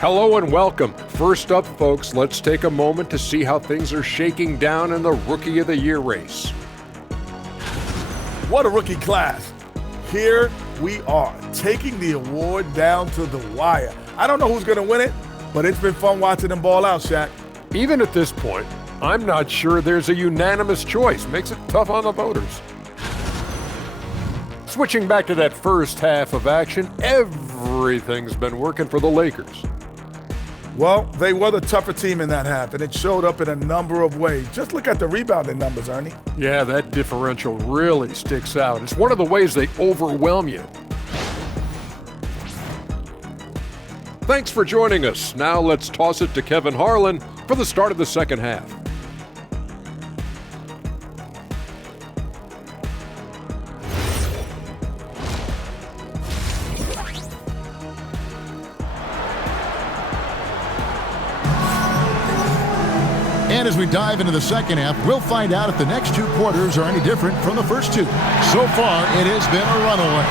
Hello and welcome. First up, folks, let's take a moment to see how things are shaking down in the Rookie of the Year race. What a rookie class. Here we are, taking the award down to the wire. I don't know who's going to win it, but it's been fun watching them ball out, Shaq. Even at this point, I'm not sure there's a unanimous choice. Makes it tough on the voters. Switching back to that first half of action, everything's been working for the Lakers. Well, they were the tougher team in that half, and it showed up in a number of ways. Just look at the rebounding numbers, Ernie. Yeah, that differential really sticks out. It's one of the ways they overwhelm you. Thanks for joining us. Now let's toss it to Kevin Harlan for the start of the second half. And as we dive into the second half, we'll find out if the next two quarters are any different from the first two. So far, it has been a runaway.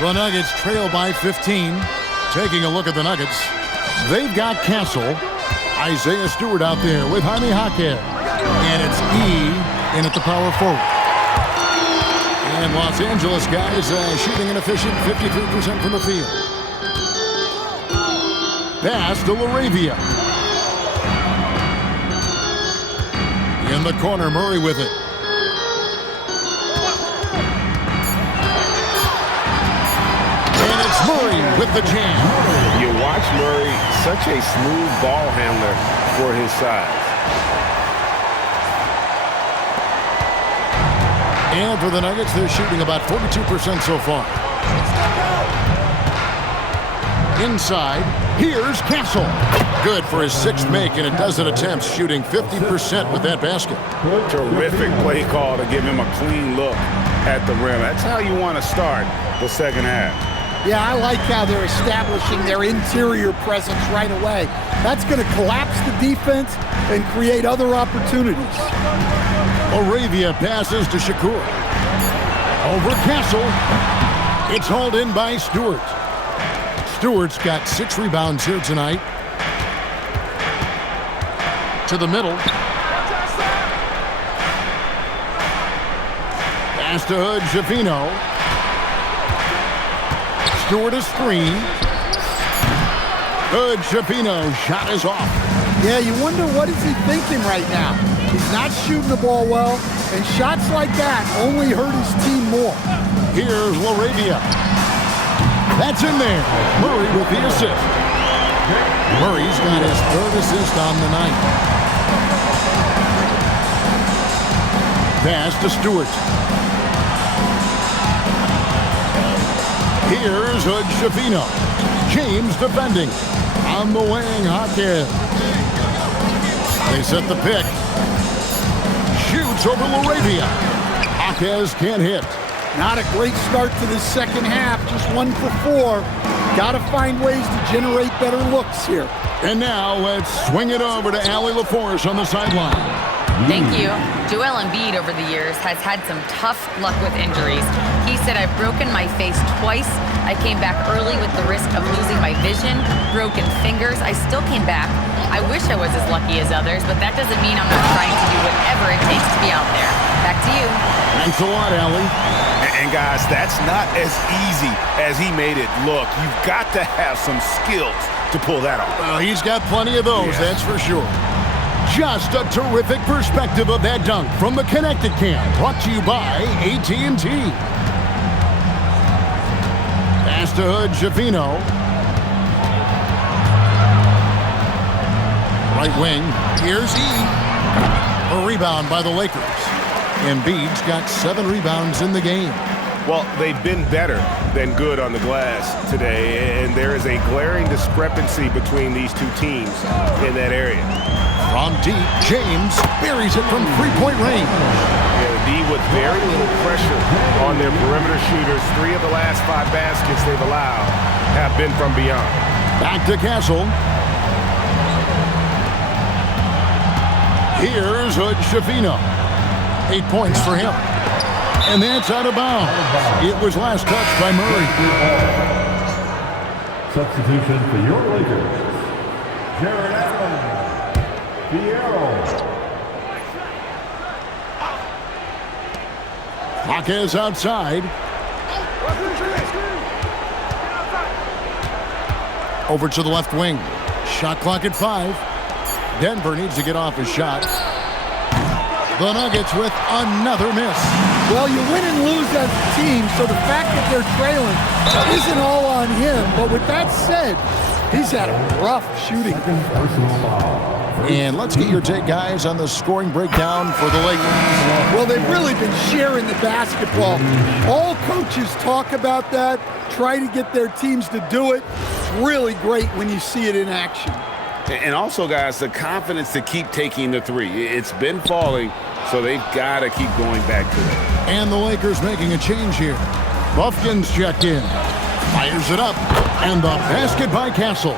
The Nuggets trail by 15. Taking a look at the Nuggets, they've got Castle, Isaiah Stewart out there with Jaime Jaquez, and it's E in at the power forward. And Los Angeles guys shooting an efficient 53% from the field. Pass to LaRavia. In the corner, Murray with it. Murray with the jam. You watch Murray, such a smooth ball handler for his size. And for the Nuggets, they're shooting about 42% so far. Inside, here's Castle. Good for his sixth make in a dozen attempts, shooting 50% with that basket. Terrific play call to give him a clean look at the rim. That's how you want to start the second half. Yeah, I like how they're establishing their interior presence right away. That's going to collapse the defense and create other opportunities. Arabia passes to Shakur. Over Castle. It's hauled in by Stewart. Stewart's got 6 rebounds here tonight. To the middle. Pass to Hood, Schifino. Stewart a screen. Good, Schifino. Shot is off. Yeah, you wonder what is he thinking right now. He's not shooting the ball well, and shots like that only hurt his team more. Here's LaRavia. That's in there. Murray with the assist. Murray's got his third assist on the night. Pass to Stewart. Here's Hood, Schifino. James defending. On the wing, Jaquez. They set the pick. Shoots over LaRavia. Jaquez can't hit. Not a great start to the second half. Just 1 for 4. Got to find ways to generate better looks here. And now let's swing it over to Allie LaForce on the sideline. Thank you. Joel Embiid over the years has had some tough luck with injuries. He said, "I've broken my face twice. I came back early with the risk of losing my vision, broken fingers. I still came back. I wish I was as lucky as others, but that doesn't mean I'm not trying to do whatever it takes to be out there." Back to you. Thanks a lot, Allie. And guys, that's not as easy as he made it look. You've got to have some skills to pull that off. Well, he's got plenty of those, that's for sure. Just a terrific perspective of that dunk from the Connected Camp, brought to you by AT&T. Pass to Hood, Schifino. Right wing, here's E. A rebound by the Lakers. Embiid's got 7 rebounds in the game. Well, they've been better than good on the glass today, and there is a glaring discrepancy between these two teams in that area. From deep, James buries it from three-point range. Yeah, D with very little pressure on their perimeter shooters. 3 of the last 5 baskets they've allowed have been from beyond. Back to Castle. Here's Hood Schifino. 8 points for him. And that's out of bounds. It was last touched by Murray. Substitution for your Lakers. Jared Allen. Fierro. Jaquez outside. Over to the left wing. Shot clock at 5. Denver needs to get off his shot. The Nuggets with another miss. Well, you win and lose as a team, so the fact that they're trailing isn't all on him. But with that said, he's had a rough shooting. And let's get your take, guys, on the scoring breakdown for the Lakers. Well, they've really been sharing the basketball. All coaches talk about that, try to get their teams to do it. It's really great when you see it in action. And also, guys, the confidence to keep taking the 3. It's been falling, so they've got to keep going back to it. And the Lakers making a change here. Buffkin's checked in. Fires it up. And the basket by Castle.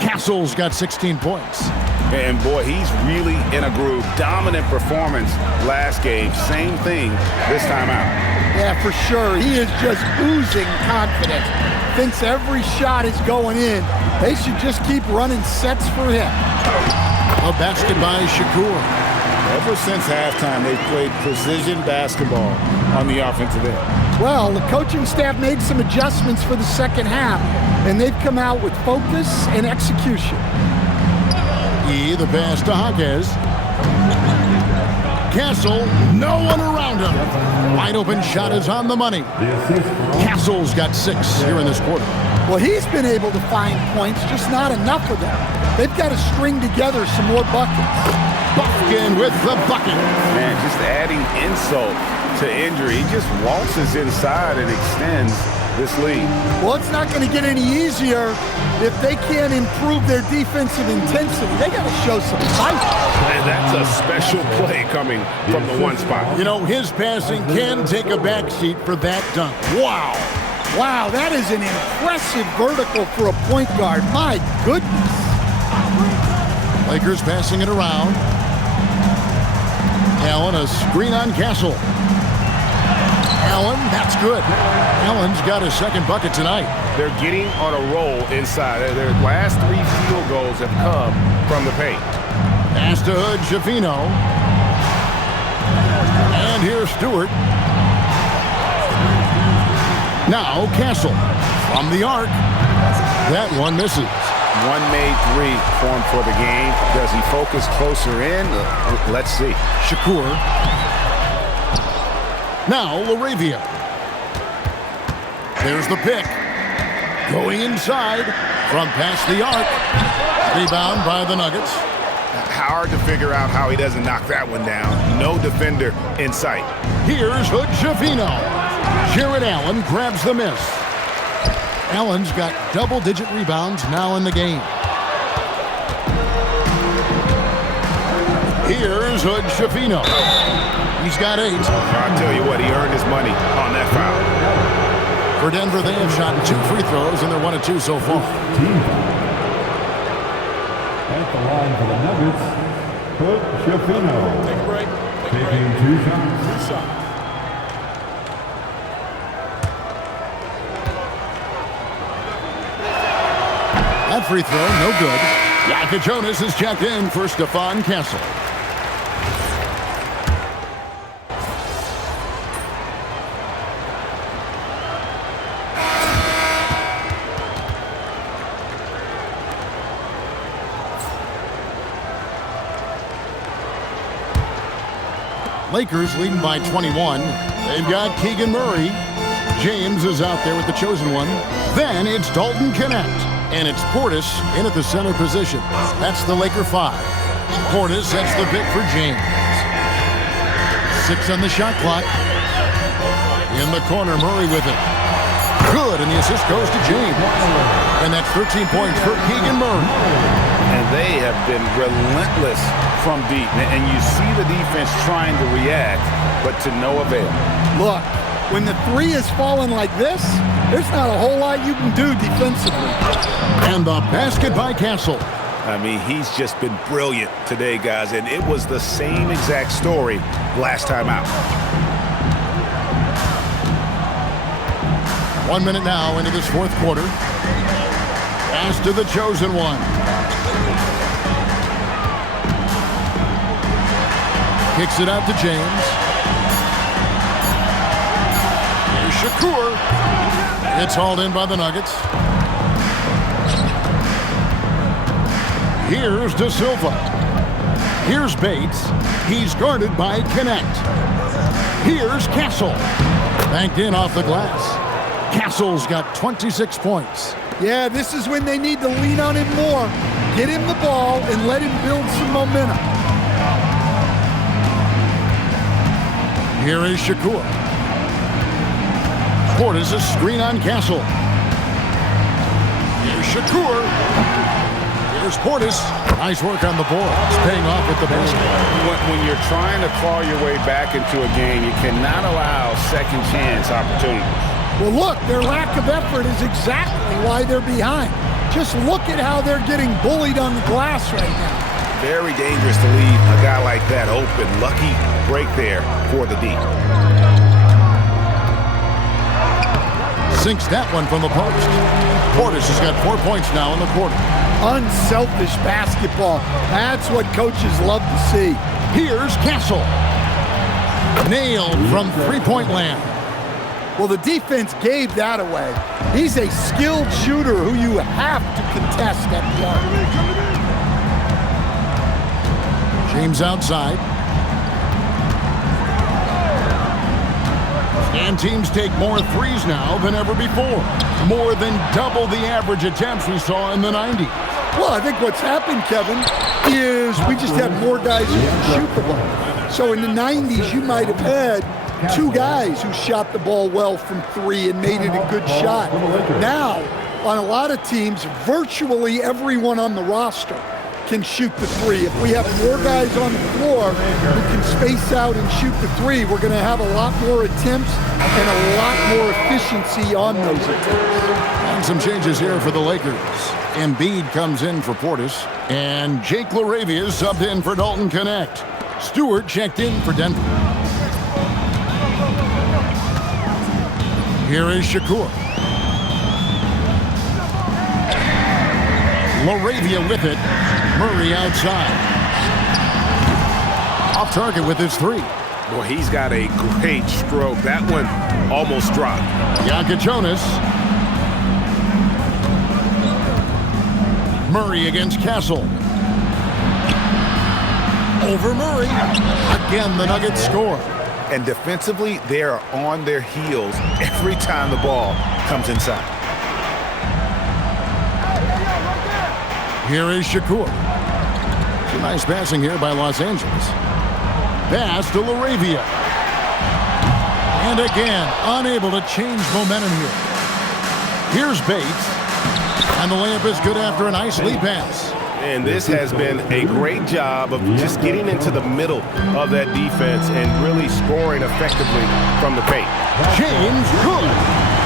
Castle's got 16 points. And, boy, he's really in a groove. Dominant performance last game. Same thing this time out. Yeah, for sure. He is just oozing confidence. Thinks every shot is going in. They should just keep running sets for him. A basket by Shakur. Ever since halftime, they've played precision basketball on the offensive end. Well, the coaching staff made some adjustments for the second half, and they've come out with focus and execution. The pass to Jaquez. Castle, no one around him. Wide open shot is on the money. Castle's got 6 here in this quarter. Well, he's been able to find points, just not enough of them. They've got to string together some more buckets. Buffkin with the bucket. Man, just adding insult to injury. He just waltzes inside and extends this lead. Well, it's not going to get any easier if they can't improve their defensive intensity. They got to show some fight. And that's a special play coming from the 1 spot. You know, his passing can take a backseat for that dunk. Wow. Wow, that is an impressive vertical for a point guard. My goodness. Lakers passing it around. Allen, a screen on Castle. Allen, that's good. Allen's got his 2nd bucket tonight. They're getting on a roll inside. Their last 3 field goals have come from the paint. Pass to Hood, Schifino. And here's Stewart. Now Castle from the arc. That one misses. 1 made 3 for him for the game. Does he focus closer in? Let's see. Shakur. Now Laravia. There's the pick. Going inside from past the arc. Rebound by the Nuggets. Hard to figure out how he doesn't knock that one down. No defender in sight. Here's Hood Schifino. Jared Allen grabs the miss. Allen's got double-digit rebounds now in the game. Here's Hood Schifino. He's got 8. I'll tell you what, he earned his money on that foul. For Denver, they have shot 2 free throws, and they're 1 of 2 so far. At the line for the Nuggets, Hood Schifino. Take a break. Taking 2 shots. That free throw, no good. Yaka Jonas is checked in for Stephon Castle. Lakers leading by 21. They've got Keegan Murray. James is out there with the chosen one. Then it's Dalton Knecht. And it's Portis in at the center position. That's the Laker 5. Portis sets the pick for James. 6 on the shot clock. In the corner, Murray with it. Good, and the assist goes to James. And that's 13 points for Keegan Murray. And they have been relentless from deep. And you see the defense trying to react, but to no avail. Look, when the three is falling like this, there's not a whole lot you can do defensively. And the basket by Castle. I mean, he's just been brilliant today, guys, and it was the same exact story last time out. 1 minute now into this fourth quarter. Pass to the chosen one. Kicks it out to James. Here's Shakur. It's hauled in by the Nuggets. Here's De Silva. Here's Bates. He's guarded by Connect. Here's Castle. Banked in off the glass. Castle's got 26 points. Yeah, this is when they need to lean on him more. Get him the ball and let him build some momentum. Here is Shakur. Portis a screen on Castle. Here's Shakur. Here's Portis. Nice work on the boards. Paying off with the basket. When you're trying to claw your way back into a game, you cannot allow second chance opportunities. Well, look, their lack of effort is exactly why they're behind. Just look at how they're getting bullied on the glass right now. Very dangerous to leave a guy like that open. Lucky break there for the D. Sinks that one from the post. Portis has got 4 points now in the quarter. Unselfish basketball. That's what coaches love to see. Here's Castle. Nailed from three-point land. Well, the defense gave that away. He's a skilled shooter who you have to contest at the arc. James outside. And teams take more threes now than ever before. More than double the average attempts we saw in the 90s. Well, I think what's happened, Kevin, is we just have more guys who can shoot the ball. So in the 90s, you might have had two guys who shot the ball well from three and made it a good shot. Now, on a lot of teams, virtually everyone on the roster can shoot the three. If we have more guys on the floor who can space out and shoot the three, we're going to have a lot more attempts and a lot more efficiency on those attempts. And some changes here for the Lakers. Embiid comes in for Portis, and Jake LaRavia is subbed in for Dalton Connect. Stewart checked in for Denver. Here is Shakur. LaRavia with it. Murray outside. Off target with his three. Boy, he's got a great stroke. That one almost dropped. Jonas. Murray against Castle. Over Murray. Again, the Nuggets score. And defensively, they are on their heels every time the ball comes inside. Here is Shakur. Some nice passing here by Los Angeles. Pass to LaRavia. And again, unable to change momentum here. Here's Bates. And the layup is good after a nice lead pass. And this has been a great job of just getting into the middle of that defense and really scoring effectively from the paint. James good.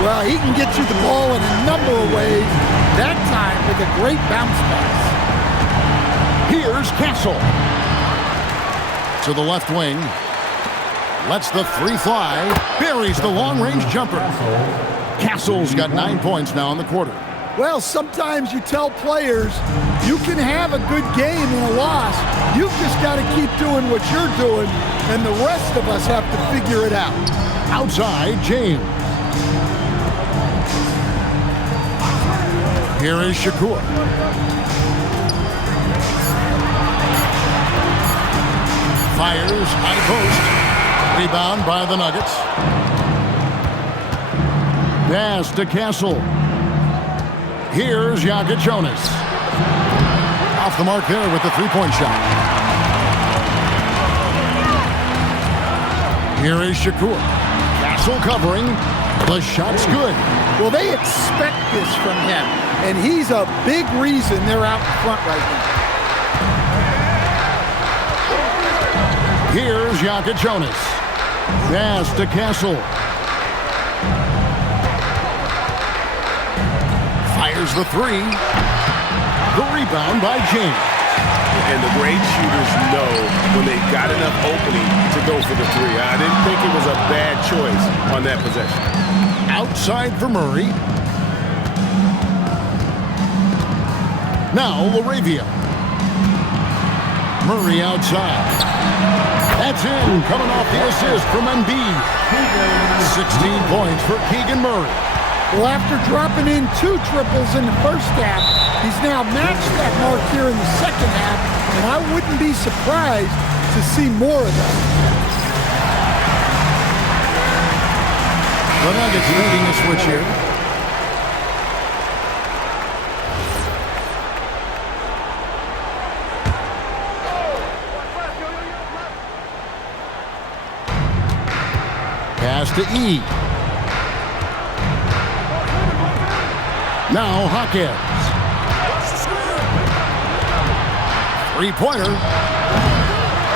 Well, he can get you the ball in a number of ways. That time with a great bounce pass. Here's Castle. To the left wing. Lets the three fly. Buries the long-range jumper. Castle's got 9 points now in the quarter. Well, sometimes you tell players you can have a good game in a loss. You've just got to keep doing what you're doing, and the rest of us have to figure it out. Outside, James. Here is Shakur. Fires, high post. Rebound by the Nuggets. Pass to Castle. Here's Jonas. Off the mark there with the three-point shot. Here is Shakur. Castle covering. The shot's good. Well, they expect this from him, and he's a big reason they're out in front right now. Here's Jaka Jonas. Pass to Castle. Fires the three. The rebound by James. And the great shooters know when they've got enough opening to go for the three. I didn't think it was a bad choice on that possession. Outside for Murray. Now LaRavia. Murray outside. That's in, coming off the assist from Embiid. 16 points for Keegan Murray. Well, after dropping in 2 triples in the first half, he's now matched that mark here in the second half, and I wouldn't be surprised to see more of that. The Nuggets making a switch here. Pass to E. Now Hawkins. Three-pointer.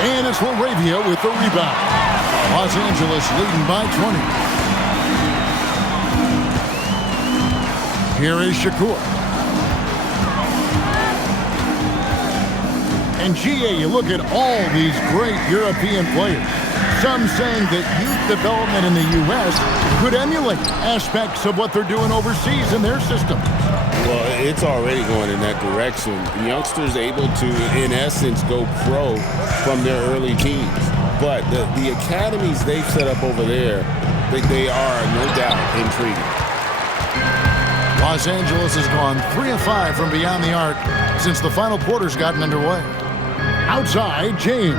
And it's LaRavia with the rebound. Los Angeles leading by 20. Here is Shakur. And GA, you look at all these great European players. Some saying that youth development in the U.S. could emulate aspects of what they're doing overseas in their system. Well, it's already going in that direction. Youngsters able to, in essence, go pro from their early teens. But the academies they've set up over there, they are no doubt intriguing. Los Angeles has gone 3 of 5 from beyond the arc since the final quarter's gotten underway. Outside, James.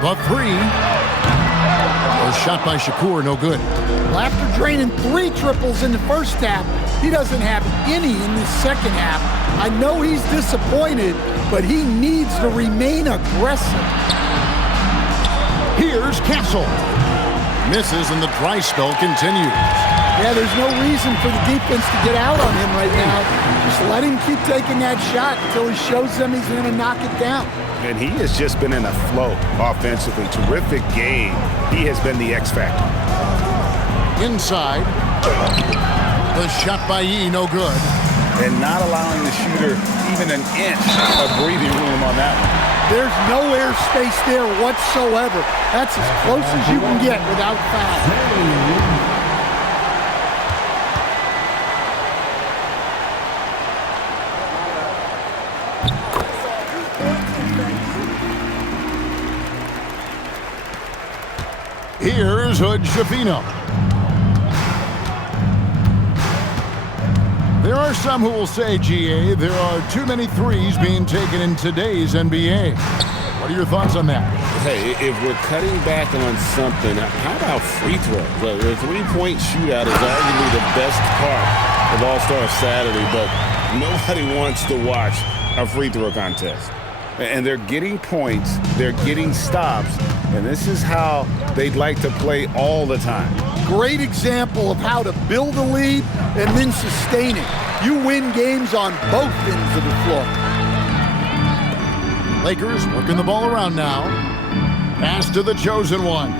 The three. A shot by Shakur, no good. Well, after draining 3 triples in the first half, he doesn't have any in the second half. I know he's disappointed, but he needs to remain aggressive. Here's Castle. Misses and the dry spell continues. Yeah, there's no reason for the defense to get out on him right now. Just let him keep taking that shot until he shows them he's going to knock it down. And he has just been in a flow offensively. Terrific game. He has been the X factor. Inside. The shot by E, no good. And not allowing the shooter even an inch of breathing room on that one. There's no air space there whatsoever. That's as close as you can get without foul. Here's Hood Schifino. There are some who will say, GA, there are too many threes being taken in today's NBA. What are your thoughts on that? Hey, if we're cutting back on something, how about free throws? The three-point shootout is arguably the best part of All-Star Saturday, but nobody wants to watch a free throw contest. And they're getting points, they're getting stops, and this is how they'd like to play all the time. Great example of how to build a lead and then sustain it. You win games on both ends of the floor. Lakers working the ball around now. Pass to the chosen one.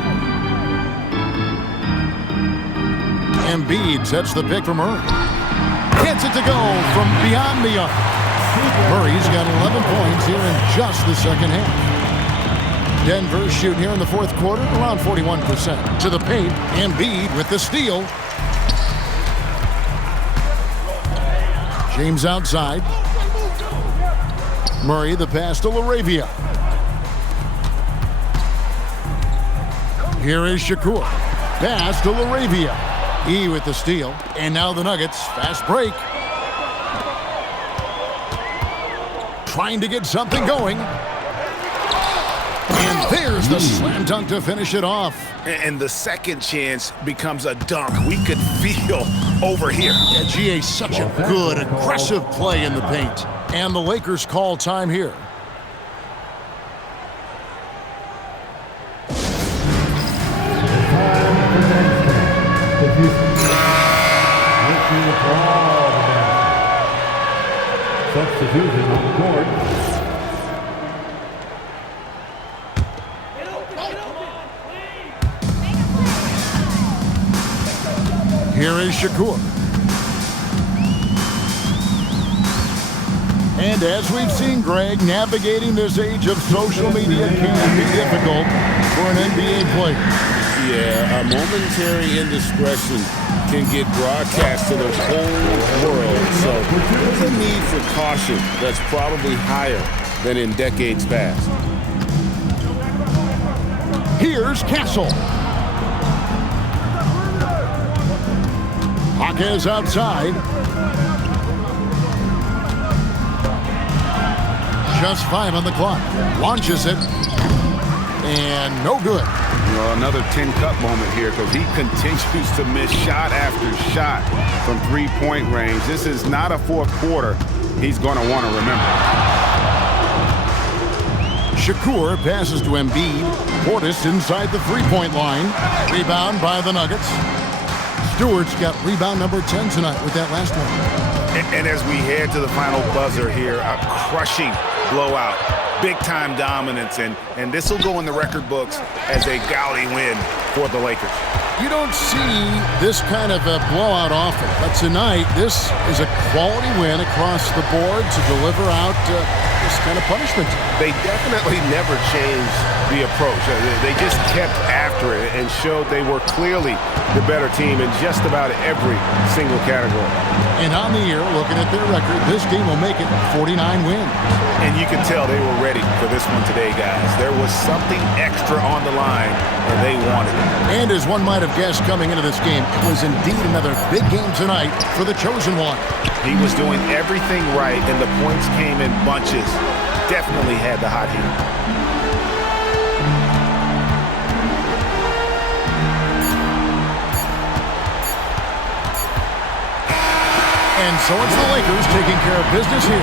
Embiid sets the pick for Murray. Gets it to go from beyond the arc. Murray's got 11 points here in just the second half. Denver shooting here in the fourth quarter around 41%. To the paint, Embiid with the steal. James outside. Murray the pass to LaRavia. Here is Shakur. Pass to LaRavia. E with the steal. And now the Nuggets. Fast break. Trying to get something going. And there's the slam dunk to finish it off. And the second chance becomes a dunk. We could feel over here. Yeah, GA, such a good, aggressive play in the paint. And the Lakers call time here. Substitution on the court. Here is Shakur. And as we've seen, Greg, navigating this age of social media can be difficult for an NBA player. Yeah, a momentary indiscretion can get broadcast to the whole world. So there's a need for caution that's probably higher than in decades past. Here's Castle. Jaquez outside. Just 5 on the clock. Launches it. And no good. Well, another tin cup moment here because he continues to miss shot after shot from three-point range. This is not a fourth quarter he's going to want to remember. Shakur passes to Embiid. Portis inside the three-point line. Rebound by the Nuggets. Stewart's got rebound number 10 tonight with that last one. And as we head to the final buzzer here, a crushing blowout, big-time dominance, and this will go in the record books as a gaudy win for the Lakers. You don't see this kind of a blowout often, but tonight this is a quality win across the board to deliver out this kind of punishment. They definitely never changed the approach. They just kept after it and showed they were clearly the better team in just about every single category. And on the year, looking at their record, this team will make it 49 wins. And you can tell they were ready for this one today, guys. There was something extra on the line, and they wanted it. And as one might have guessed coming into this game, it was indeed another big game tonight for the chosen one. He was doing everything right, and the points came in bunches. Definitely had the hot heat. And so it's the Lakers taking care of business here.